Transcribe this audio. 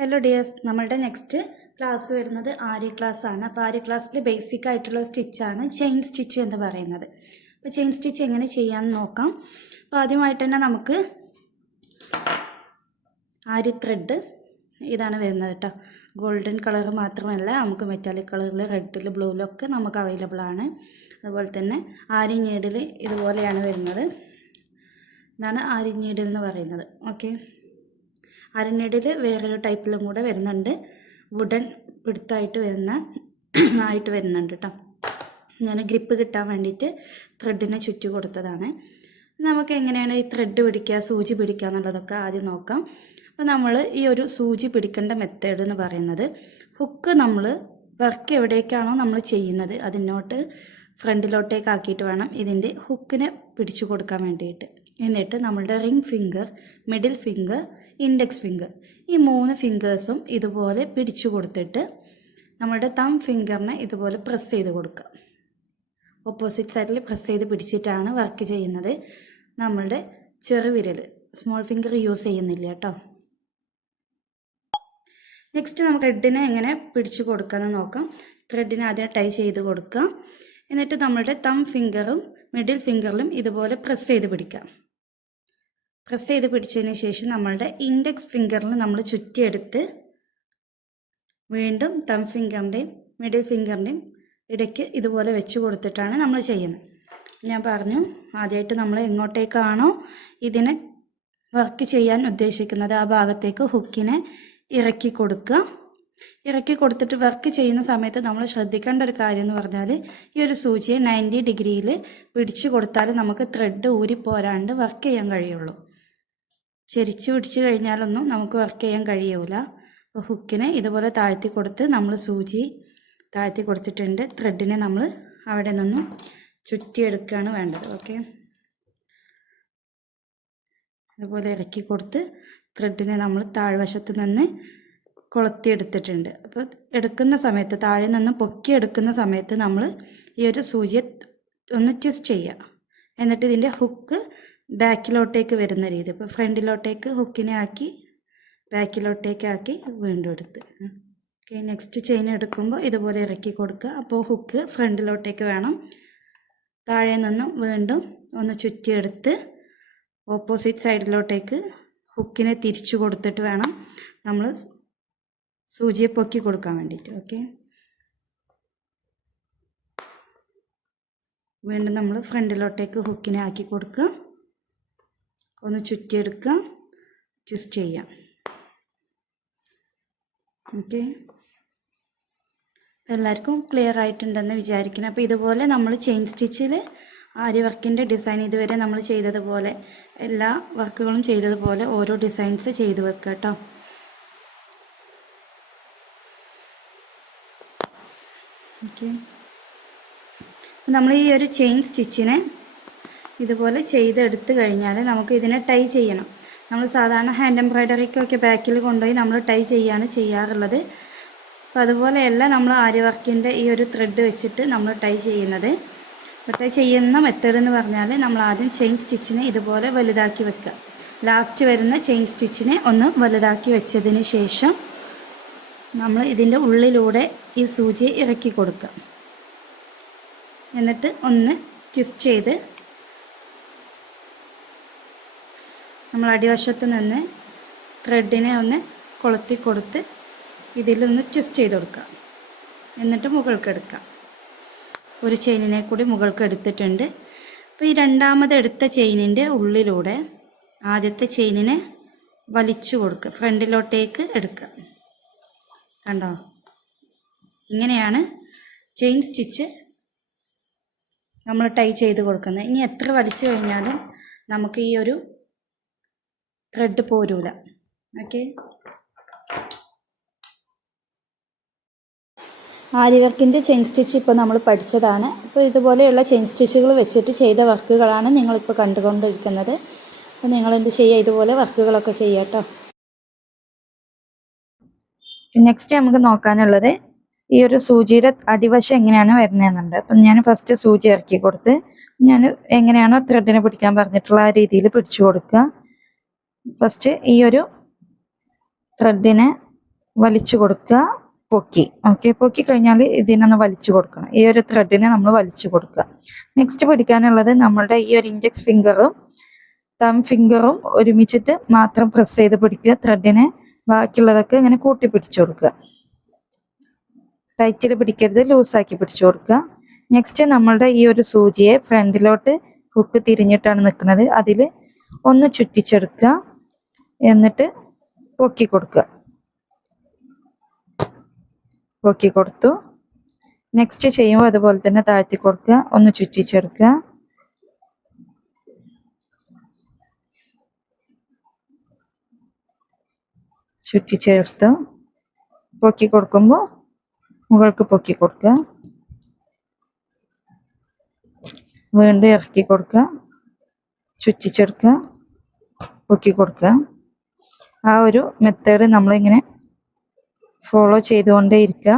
Hello dears, നമ്മളുടെ next class വരുന്നത് Arya class ആണ്. അപ്പോൾ ആര്യ ക്ലാസ്സിൽ ബേസിക് ആയിട്ടുള്ള സ്റ്റിച്ചാണ് ചെയിൻ സ്റ്റിച്ച് എന്ന് പറയുന്നത്. അപ്പോൾ ചെയിൻ സ്റ്റിച്ച് എങ്ങനെ ചെയ്യാമെന്ന് നോക്കാം. അപ്പോൾ ആദ്യമായിട്ട് തന്നെ നമുക്ക് ആര്യ ത്രെഡ് ഇതാണ് വരുന്നത് കേട്ടോ. ഗോൾഡൻ കളർ മാത്രമല്ല, നമുക്ക് മെറ്റാലിക് കളറിൽ, റെഡിൽ, ബ്ലൂവിലൊക്കെ നമുക്ക് അവൈലബിൾ ആണ്. അതുപോലെ തന്നെ ആര്യ നീഡിൽ ഇതുപോലെയാണ് വരുന്നത്. ഇതാണ് ആര്യ നീഡിൽ എന്ന് പറയുന്നത്. ഓക്കെ, അരനീഡിൽ വേറൊരു ടൈപ്പിലും കൂടെ വരുന്നുണ്ട്. വുഡൻ പിടുത്തായിട്ട് വരുന്നുണ്ട് കേട്ടോ. ഞാൻ ഗ്രിപ്പ് കിട്ടാൻ വേണ്ടിയിട്ട് ത്രെഡിനെ ചുറ്റി കൊടുത്തതാണ്. നമുക്ക് എങ്ങനെയാണ് ഈ ത്രെഡ് പിടിക്കുക, സൂചി പിടിക്കുക എന്നുള്ളതൊക്കെ ആദ്യം നോക്കാം. അപ്പോൾ നമ്മൾ ഈ ഒരു സൂചി പിടിക്കേണ്ട മെത്തേഡ് എന്ന് പറയുന്നത്, ഹുക്ക് നമ്മൾ വർക്ക് എവിടേക്കാണോ നമ്മൾ ചെയ്യുന്നത് അതിനോട്ട് ഫ്രണ്ടിലോട്ടേക്കാക്കിയിട്ട് വേണം ഇതിൻ്റെ ഹുക്കിനെ പിടിച്ചു കൊടുക്കാൻ വേണ്ടിയിട്ട്. എന്നിട്ട് നമ്മളുടെ ring finger, middle finger, index finger, ഈ 3 ഫിംഗേഴ്സും ഇതുപോലെ പിടിച്ചു കൊടുത്തിട്ട് നമ്മളുടെ തം ഫിംഗറിനെ ഇതുപോലെ പ്രസ് ചെയ്ത് കൊടുക്കുക. ഓപ്പോസിറ്റ് സൈഡിൽ പ്രസ് ചെയ്ത് പിടിച്ചിട്ടാണ് വർക്ക് ചെയ്യുന്നത്. നമ്മളുടെ ചെറുവിരൽ, സ്മോൾ ഫിംഗർ യൂസ് ചെയ്യുന്നില്ല കേട്ടോ. നെക്സ്റ്റ് നമുക്ക് ത്രെഡിനെ എങ്ങനെ പിടിച്ചു കൊടുക്കാമെന്ന് നോക്കാം. ത്രെഡിനെ ആദ്യം ടൈ ചെയ്ത് കൊടുക്കുക. എന്നിട്ട് നമ്മളുടെ തം ഫിംഗറും മിഡിൽ ഫിംഗറിലും ഇതുപോലെ പ്രസ് ചെയ്ത് പിടിക്കാം. പ്രസ് ചെയ്ത് പിടിച്ചതിന് ശേഷം നമ്മളുടെ ഇൻഡെക്സ് ഫിംഗറിൽ നമ്മൾ ചുറ്റിയെടുത്ത് വീണ്ടും തം ഫിംഗറിൻ്റെയും മിഡിൽ ഫിംഗറിൻ്റെയും ഇടയ്ക്ക് ഇതുപോലെ വെച്ച് കൊടുത്തിട്ടാണ് നമ്മൾ ചെയ്യുന്നത്. ഞാൻ പറഞ്ഞു, ആദ്യമായിട്ട് നമ്മൾ എങ്ങോട്ടേക്കാണോ ഇതിനെ വർക്ക് ചെയ്യാൻ ഉദ്ദേശിക്കുന്നത് ആ ഭാഗത്തേക്ക് ഹുക്കിനെ ഇറക്കി കൊടുക്കുക. ഇറക്കി കൊടുത്തിട്ട് വർക്ക് ചെയ്യുന്ന സമയത്ത് നമ്മൾ ശ്രദ്ധിക്കേണ്ട ഒരു കാര്യം എന്ന് പറഞ്ഞാൽ, ഈ ഒരു സൂചിയെ 90 ഡിഗ്രിയിൽ പിടിച്ചു കൊടുത്താൽ നമുക്ക് ത്രെഡ് ഊരിപ്പോരാണ്ട് വർക്ക് ചെയ്യാൻ കഴിയുള്ളൂ. ചെരിച്ച് പിടിച്ച് കഴിഞ്ഞാലൊന്നും നമുക്ക് വർക്ക് ചെയ്യാൻ കഴിയൂല. അപ്പോൾ ഹുക്കിനെ ഇതുപോലെ താഴ്ത്തി കൊടുത്ത് നമ്മൾ സൂചി താഴ്ത്തി കൊടുത്തിട്ടുണ്ട്. ത്രെഡിനെ നമ്മൾ അവിടെ നിന്നും ചുറ്റിയെടുക്കുകയാണ് വേണ്ടത്. ഓക്കെ, അതുപോലെ ഇറക്കി കൊടുത്ത് ത്രെഡിനെ നമ്മൾ താഴ്വശത്ത് നിന്ന് കൊളുത്തിയെടുത്തിട്ടുണ്ട്. അപ്പോൾ എടുക്കുന്ന സമയത്ത്, താഴെ നിന്ന് പൊക്കി എടുക്കുന്ന സമയത്ത് നമ്മൾ ഈ ഒരു സൂചിയെ ഒന്ന് ട്വിസ്റ്റ് ചെയ്യുക. എന്നിട്ട് ഇതിൻ്റെ ഹുക്ക് ബാക്കിലോട്ടേക്ക് വരുന്ന രീതി, ഇപ്പോൾ ഫ്രണ്ടിലോട്ടേക്ക് ഹുക്കിനെ ആക്കി ബാക്കിലോട്ടേക്കാക്കി വീണ്ടും എടുത്ത്. ഓക്കെ, നെക്സ്റ്റ് ചെയിൻ എടുക്കുമ്പോൾ ഇതുപോലെ ഇറക്കി കൊടുക്കുക. അപ്പോൾ ഹുക്ക് ഫ്രണ്ടിലോട്ടേക്ക് വേണം. താഴെ നിന്നും വീണ്ടും ഒന്ന് ചുറ്റിയെടുത്ത് ഓപ്പോസിറ്റ് സൈഡിലോട്ടേക്ക് ഹുക്കിനെ തിരിച്ചു കൊടുത്തിട്ട് വേണം നമ്മൾ സൂചിയെ പൊക്കി കൊടുക്കാൻ വേണ്ടിയിട്ട്. ഓക്കെ, വീണ്ടും നമ്മൾ ഫ്രണ്ടിലോട്ടേക്ക് ഹുക്കിനെ ആക്കി കൊടുക്കുക. ഒന്ന് ചുറ്റിയെടുക്കുക, ട്വിസ്റ്റ് ചെയ്യാം. ഓക്കെ, എല്ലാവർക്കും ക്ലിയർ ആയിട്ടുണ്ടെന്ന് വിചാരിക്കണം. അപ്പോൾ ഇതുപോലെ നമ്മൾ ചെയിൻ സ്റ്റിച്ചിൽ ആര്യ വർക്കിൻ്റെ ഡിസൈൻ ഇതുവരെ നമ്മൾ ചെയ്തതുപോലെ, എല്ലാ വർക്കുകളും ചെയ്തതുപോലെ ഓരോ ഡിസൈൻസ് ചെയ്ത് വെക്കുക കേട്ടോ. ഓക്കെ, നമ്മൾ ഈ ഒരു ചെയിൻ സ്റ്റിച്ചിനെ ഇതുപോലെ ചെയ്തെടുത്ത് കഴിഞ്ഞാൽ നമുക്ക് ഇതിനെ ടൈ ചെയ്യണം. നമ്മൾ സാധാരണ ഹാൻഡ് എംബ്രോയ്ഡറിക്കൊക്കെ ബാക്കിൽ കൊണ്ടുപോയി നമ്മൾ ടൈ ചെയ്യാണ് ചെയ്യാറുള്ളത്. അപ്പോൾ അതുപോലെയല്ല നമ്മൾ ആര്യ വർക്കിൻ്റെ ഈ ഒരു ത്രെഡ് വെച്ചിട്ട് നമ്മൾ ടൈ ചെയ്യുന്നത്. ടൈ ചെയ്യുന്ന മെത്തേഡ് എന്ന് പറഞ്ഞാൽ, നമ്മൾ ആദ്യം ചെയിൻ സ്റ്റിച്ചിനെ ഇതുപോലെ വലുതാക്കി വെക്കുക. ലാസ്റ്റ് വരുന്ന ചെയിൻ സ്റ്റിച്ചിനെ ഒന്ന് വലുതാക്കി വെച്ചതിന് ശേഷം നമ്മൾ ഇതിൻ്റെ ഉള്ളിലൂടെ ഈ സൂചി ഇറക്കി കൊടുക്കുക. എന്നിട്ട് ഒന്ന് ട്വിസ്റ്റ് ചെയ്ത് നമ്മൾ അടിവശത്ത് നിന്ന് ത്രെഡിനെ ഒന്ന് കൊളുത്തി കൊടുത്ത് ഇതിലൊന്ന് ട്വിസ്റ്റ് ചെയ്ത് കൊടുക്കുക. എന്നിട്ട് മുകൾക്ക് എടുക്കാം. ഒരു ചെയിനിനെ കൂടി മുകൾക്ക് എടുത്തിട്ടുണ്ട്. അപ്പോൾ ഈ രണ്ടാമത് എടുത്ത ചെയിനിൻ്റെ ഉള്ളിലൂടെ ആദ്യത്തെ ചെയിനിനെ വലിച്ചു കൊടുക്കുക, ഫ്രണ്ടിലോട്ടേക്ക് എടുക്കുക. കണ്ടോ, ഇങ്ങനെയാണ് ചെയിൻ സ്റ്റിച്ച് നമ്മൾ ടൈ ചെയ്ത് കൊടുക്കുന്നത്. ഇനി എത്ര വലിച്ചു കഴിഞ്ഞാലും നമുക്ക് ഈ ഒരു ത്രെഡ് പോരൂല. ഓക്കെ, ആര്യ വർക്കിൻ്റെ ചെയിൻ സ്റ്റിച്ച് ഇപ്പോൾ നമ്മൾ പഠിച്ചതാണ്. അപ്പോൾ ഇതുപോലെയുള്ള ചെയിൻ സ്റ്റിച്ചുകൾ വെച്ചിട്ട് ചെയ്ത വർക്കുകളാണ് നിങ്ങളിപ്പോൾ കണ്ടുകൊണ്ടിരിക്കുന്നത്. അപ്പോൾ നിങ്ങളെന്ത് ചെയ്യുക, ഇതുപോലെ വർക്കുകളൊക്കെ ചെയ്യുക കേട്ടോ. നെക്സ്റ്റ് നമുക്ക് നോക്കാനുള്ളത് ഈ ഒരു സൂചിയുടെ അടിവശം എങ്ങനെയാണ് വരുന്നതെന്നുണ്ട്. അപ്പം ഞാൻ ഫസ്റ്റ് സൂചി ഇറക്കി കൊടുത്ത് ഞാൻ എങ്ങനെയാണോ ത്രെഡിനെ പിടിക്കാൻ പറഞ്ഞിട്ടുള്ള ആ രീതിയിൽ പിടിച്ചു കൊടുക്കുക. ഫസ്റ്റ് ഈ ഒരു ത്രെഡിനെ വലിച്ചു കൊടുക്കുക, പൊക്കി. ഓക്കെ, പൊക്കി കഴിഞ്ഞാൽ ഇതിനൊന്ന് വലിച്ചു കൊടുക്കണം. ഈ ഒരു ത്രെഡിനെ നമ്മൾ വലിച്ചു കൊടുക്കുക. നെക്സ്റ്റ് പഠിക്കാനുള്ളത് നമ്മളുടെ ഈ ഒരു ഇൻഡെക്സ് ഫിംഗറും തം ഫിംഗറും ഒരുമിച്ചിട്ട് മാത്രം പ്രസ് ചെയ്ത് പിടിക്കുക ത്രെഡിനെ. ബാക്കിയുള്ളതൊക്കെ ഇങ്ങനെ കൂട്ടി പിടിച്ചു കൊടുക്കുക. ടൈറ്റിൽ പിടിക്കരുത്, ലൂസാക്കി പിടിച്ചു കൊടുക്കുക. നെക്സ്റ്റ് നമ്മളുടെ ഈ ഒരു സൂചിയെ ഫ്രണ്ടിലോട്ട് ഹുക്ക് തിരിഞ്ഞിട്ടാണ് നിൽക്കുന്നത്, അതിൽ ഒന്ന് ചുറ്റിച്ചെടുക്കുക, എന്നിട്ട് പൊക്കി കൊടുക്കുക. പൊക്കി കൊടുത്തു. നെക്സ്റ്റ് ചെയ്യുമ്പോൾ അതുപോലെ തന്നെ താഴ്ത്തി കൊടുക്കുക, ഒന്ന് ചുറ്റിച്ചെടുക്കുക. ചുറ്റിച്ചേർത്ത് പൊക്കി കൊടുക്കുമ്പോൾ മുകൾക്ക് പൊക്കി കൊടുക്കുക, വീണ്ടും ഇറക്കി കൊടുക്കുക, ചുറ്റിച്ചെടുക്കുക, പൊക്കി കൊടുക്കുക. ആ ഒരു മെത്തേഡ് നമ്മളിങ്ങനെ ഫോളോ ചെയ്തുകൊണ്ടേ ഇരിക്കുക.